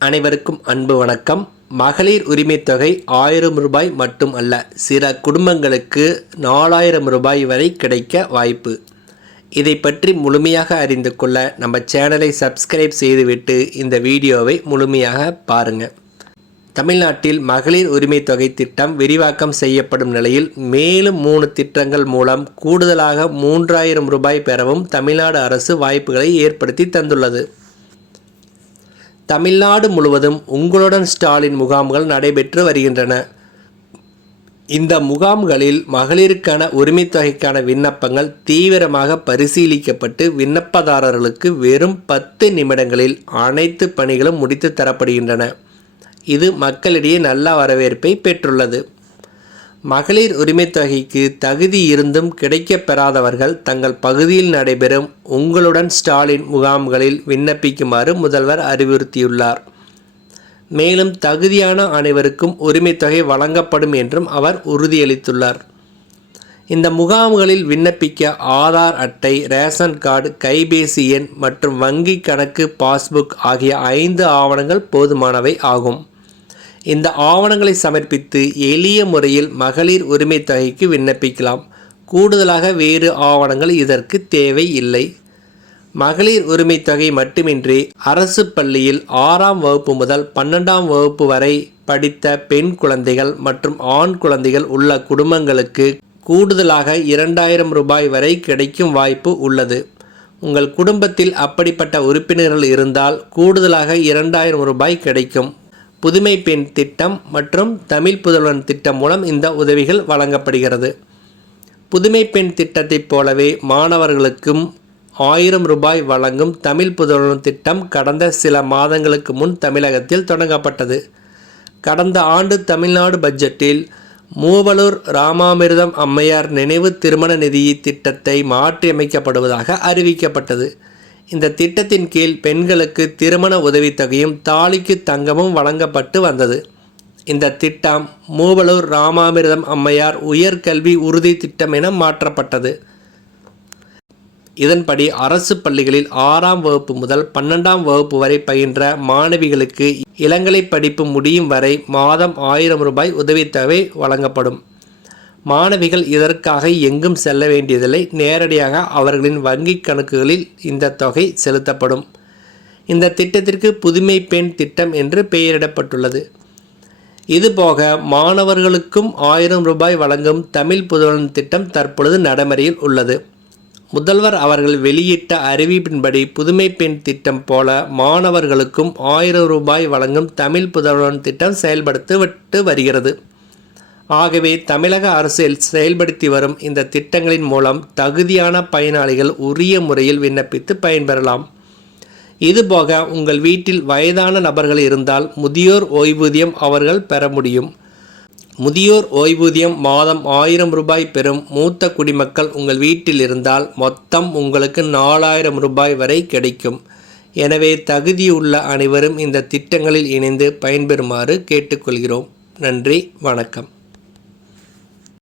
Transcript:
அனைவருக்கும் அன்பு வணக்கம். மகளிர் உரிமைத்தொகை ஆயிரம் ரூபாய் மட்டும் அல்ல சில குடும்பங்களுக்கு நாலாயிரம் ரூபாய் வரை கிடைக்க வாய்ப்பு. இதை பற்றி முழுமையாக அறிந்து கொள்ள நம்ம சேனலை சப்ஸ்கிரைப் செய்துவிட்டு இந்த வீடியோவை முழுமையாக பாருங்கள் தமிழ்நாட்டில் மகளிர் உரிமை தொகை திட்டம் விரிவாக்கம் செய்யப்படும் நிலையில் மேலும் மூணு திட்டங்கள் மூலம் கூடுதலாக மூன்றாயிரம் ரூபாய் பெறவும் தமிழ்நாடு அரசு வாய்ப்புகளை ஏற்படுத்தி தந்துள்ளது. தமிழ்நாடு முழுவதும் உங்களுடன் ஸ்டாலின் முகாம்கள் நடைபெற்று வருகின்றன. இந்த முகாம்களில் மகளிருக்கான உரிமைத்தொகைக்கான விண்ணப்பங்கள் தீவிரமாக பரிசீலிக்கப்பட்டு விண்ணப்பதாரர்களுக்கு வெறும் பத்து நிமிடங்களில் அனைத்து பணிகளும் முடித்து தரப்படுகின்றன. இது மக்களிடையே நல்ல வரவேற்பை பெற்றுள்ளது. மகளிர் உரிமைத் தொகைக்கு தகுதி இருந்தும் கிடைக்கப் பெறாதவர்கள் தங்கள் பகுதியில் நடைபெறும் உங்களுடன் ஸ்டாலின் முகாம்களில் விண்ணப்பிக்குமாறு முதல்வர் அறிவுறுத்தியுள்ளார். மேலும் தகுதியான அனைவருக்கும் உரிமைத் தொகை வழங்கப்படும் என்றும் அவர் உறுதியளித்துள்ளார். இந்த முகாம்களில் விண்ணப்பிக்க ஆதார் அட்டை ரேஷன் கார்டு கைபேசி எண் மற்றும் வங்கி கணக்கு பாஸ்புக் ஆகிய ஐந்து ஆவணங்கள் போதுமானவை ஆகும். இந்த ஆவணங்களை சமர்ப்பித்து எளிய முறையில் மகளிர் உரிமை தொகைக்கு விண்ணப்பிக்கலாம். கூடுதலாக வேறு ஆவணங்கள் இதற்கு தேவை இல்லை. மகளிர் உரிமை தொகை மட்டுமின்றி அரசு பள்ளியில் ஆறாம் வகுப்பு முதல் பன்னெண்டாம் வகுப்பு வரை படித்த பெண் குழந்தைகள் மற்றும் ஆண் குழந்தைகள் உள்ள குடும்பங்களுக்கு கூடுதலாக இரண்டாயிரம் ரூபாய் வரை கிடைக்கும் வாய்ப்பு உள்ளது. உங்கள் குடும்பத்தில் அப்படிப்பட்ட உறுப்பினர்கள் இருந்தால் கூடுதலாக இரண்டாயிரம் ரூபாய் கிடைக்கும். புதுமை பெண் திட்டம் மற்றும் தமிழ் புதல்வன் திட்டம் மூலம் இந்த உதவிகள் வழங்கப்படுகிறது. புதுமை பெண் திட்டத்தைப் போலவே மாணவர்களுக்கும் ஆயிரம் ரூபாய் வழங்கும் தமிழ் புதல்வன் திட்டம் கடந்த சில மாதங்களுக்கு முன் தமிழகத்தில் தொடங்கப்பட்டது. கடந்த ஆண்டு தமிழ்நாடு பட்ஜெட்டில் மூவலூர் ராமாமிர்தம் அம்மையார் நினைவு திருமண நிதி திட்டத்தை மாற்றியமைக்கப்படுவதாக அறிவிக்கப்பட்டது. இந்த திட்டத்தின் கீழ் பெண்களுக்கு திருமண உதவித்தொகையும் தாலிக்கு தங்கமும் வழங்கப்பட்டு வந்தது. இந்த திட்டம் மூவலூர் ராமாமிர்தம் அம்மையார் உயர்கல்வி உறுதி திட்டம் என மாற்றப்பட்டது. இதன்படி அரசு பள்ளிகளில் ஆறாம் வகுப்பு முதல் பன்னெண்டாம் வகுப்பு வரை பயின்ற மாணவிகளுக்கு இளங்கலை படிப்பு முடியும் வரை மாதம் ஆயிரம் ரூபாய் உதவித்தொகை வழங்கப்படும். மாணவிகள் இதற்காக எங்கும் செல்ல வேண்டியதில்லை. நேரடியாக அவர்களின் வங்கிக் கணக்குகளில் இந்த தொகை செலுத்தப்படும். இந்த திட்டத்திற்கு புதுமை பெண் திட்டம் என்று பெயரிடப்பட்டுள்ளது. இதுபோக மாணவர்களுக்கும் ஆயிரம் ரூபாய் வழங்கும் தமிழ் புதுவன் திட்டம் தற்பொழுது நடைமுறையில் உள்ளது. முதல்வர் அவர்கள் வெளியிட்ட அறிவிப்பின்படி புதுமை பெண் திட்டம் போல மாணவர்களுக்கும் ஆயிரம் ரூபாய் வழங்கும் தமிழ் புதல்வன் திட்டம் செயல்படுத்தப்பட்டு வருகிறது. ஆகவே தமிழக அரசில் செயல்படுத்தி வரும் இந்த திட்டங்களின் மூலம் தகுதியான பயனாளிகள் உரிய முறையில் விண்ணப்பித்து பயன்பெறலாம். இதுபோக உங்கள் வீட்டில் வயதான நபர்கள் இருந்தால் முதியோர் ஓய்வூதியம் அவர்கள் பெற முடியும். முதியோர் ஓய்வூதியம் மாதம் ஆயிரம் ரூபாய் பெறும் மூத்த குடிமக்கள் உங்கள் வீட்டில் இருந்தால் மொத்தம் உங்களுக்கு நாலாயிரம் ரூபாய் வரை கிடைக்கும். எனவே தகுதியுள்ள அனைவரும் இந்த திட்டங்களில் இணைந்து பயன்பெறுமாறு கேட்டுக்கொள்கிறோம். நன்றி வணக்கம்.